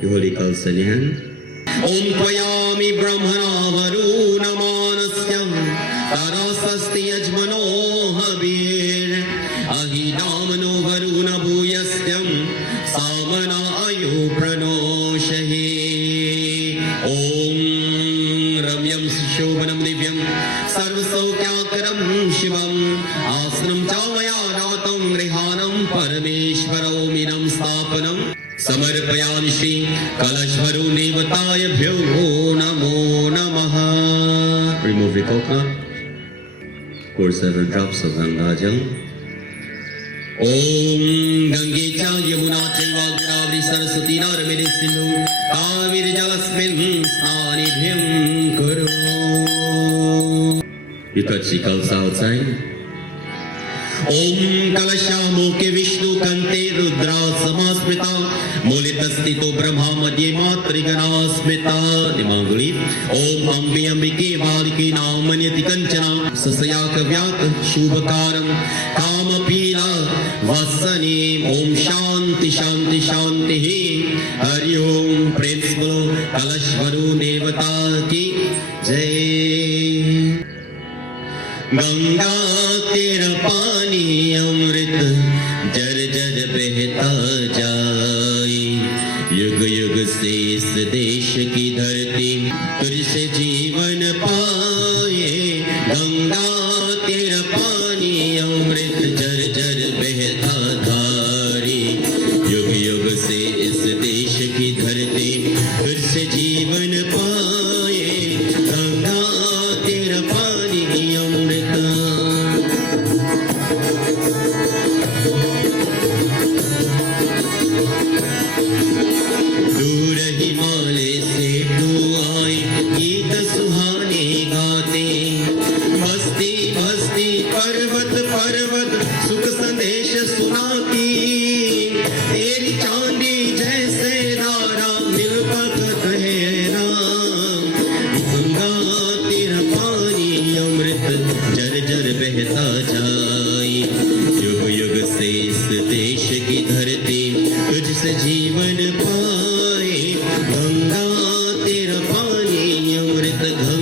Holy Kausalyan. Om Payami Brahmana Varuna Manasyam Tarasasti Ajmano Habir Ahidamano Varuna Bhuyasyam Samana Ayu Pranoshahi Om Ramyam Shobhanam Divyam Sarvasaukhyakaram Shivam Asnam Chavaya Ratam Grihanam Parameshwara Ominam Stapanam समर्पयामि श्री कलशवरु देवताभ्यो नमो नमः. Remove the coconut. Pour several drops of Gangajal. ओम गंगे च यमुना चैव गोदावरी सरस्वती नर्मदे सिन्धु कावेरी जलस्मिन् स्नानिधिं कुरु. You touch the kalsa outside. ओम कलशामुखे विष्णु कंते रुद्रा समास्मृता मूलितस्थितो ब्रह्मा मध्ये मातृगणा स्मृता. दिमांगुली ओम अम्बे अंबिके बालिके नामन्यति कंचना ससयाक व्याक शुभकारं कामपीला वसने. ओम शांति शांति शांति. हरि ओम. प्रेम बोलो कलशवरु देवता की जय. गंगा तेरा पानी अमृत जर जर बहता जाए. युग युग से इस देश की धरती तुझसे जीवन पाए. गंगा तेरा पानी अमृत जर जर बहता धारे. युग युग से इस देश की धरती तुझसे जीवन पाए. गंगा तेरा पानी अमृत. दूर हिमालय से तू आए गीत सुहाने गाते. बस्ती बस्ती पर्वत पर्वत सुख संदेश सुनाती. तेरी चांदी जैसे धारा निलपत कहना. गंगा तेरा पानी अमृत जर जर बहता जाए. युग युग से इस देश की धरती तुझसे जीवन पाए. गंगा तेरा पानी अमृत.